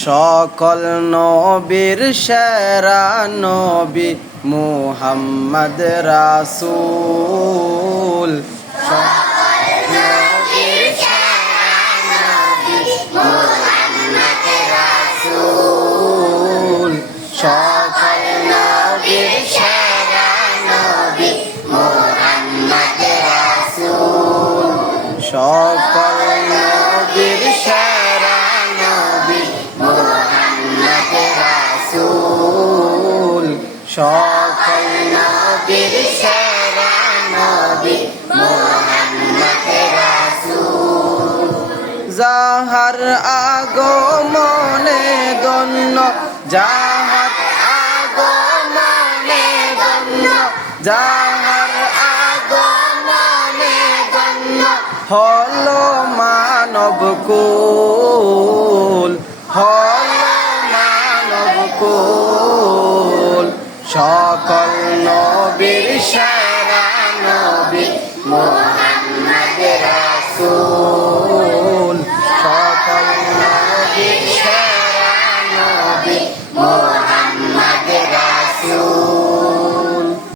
সকল নবীর সেরা নবী মুহাম্মদ রাসূল। সকল নবীর সেরা নবী মুহাম্মদ রাসূল। সকল নবীর সেরা নবী মুহাম্মদ রাসূল। সকল নবীর সেরা নবী মুহাম্মদ রাসূল। যাহার আগমনে ধন্য, যাহার আগমনে ধন্য, যাহার আগমনে ধন্য হলো মানব কুল, হলো মানব কুল। সকল নবীর সেরা নবী মুহাম্মদ রাসূল।